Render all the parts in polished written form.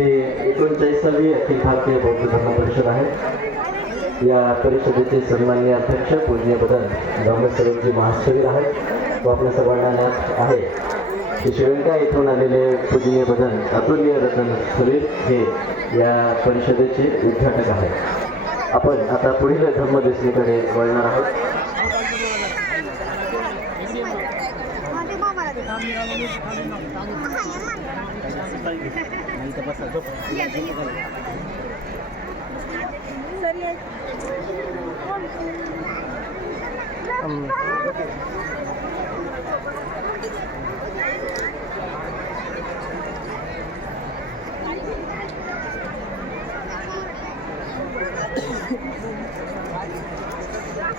हे 39वी अखिल भारतीय बौद्ध धर्म परिषद आहे। या परिषदेचे सन्माननीय अध्यक्ष पूजनीय बदन धर्मस्वरूपजी महास्थवीर आहेत व आपल्या सर्वांना ज्ञात आहे की श्रीलंका येथून आलेले पूजनीय बदन अतुल्य रतन स्थवीर हे या परिषदेचे उद्घाटक आहेत। आपण आता पुढील धर्मदेशनीकडे वळणार आहोत।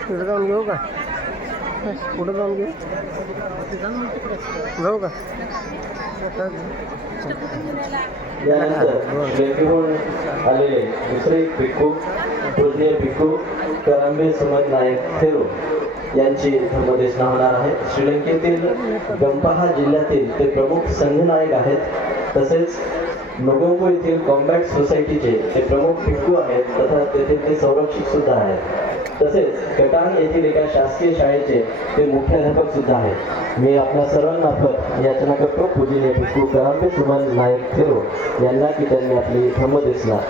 पुढे जाऊन घेऊ का? पुढे जाऊन घेऊ जाऊ का? यानंतर श्रीलंकेहून आलेले दुसरे भिक्खू पूजनीय भिक्खू करांबे सुमन नायक थेरो यांची धर्मदेशना होणार आहे। श्रीलंकेतील गंपाहा जिल्ह्यातील ते प्रमुख संघनायक आहेत। तसेच नोगोंगो येथील कॉम्बॅट सोसायटीचे ते प्रमुख भिक्खू आहेत तथा तेथे ते संरक्षक सुद्धा आहेत। तसेच कटांग येथील एका शासकीय शाळेचे ते मुख्याध्यापक सुद्धा आहेत। मी आपल्या सर्वांमार्फत याचना करतो पूजनीय भिक्खू करांबे सुमन नायक थेरो यांना की त्यांनी आपली धर्मदेशना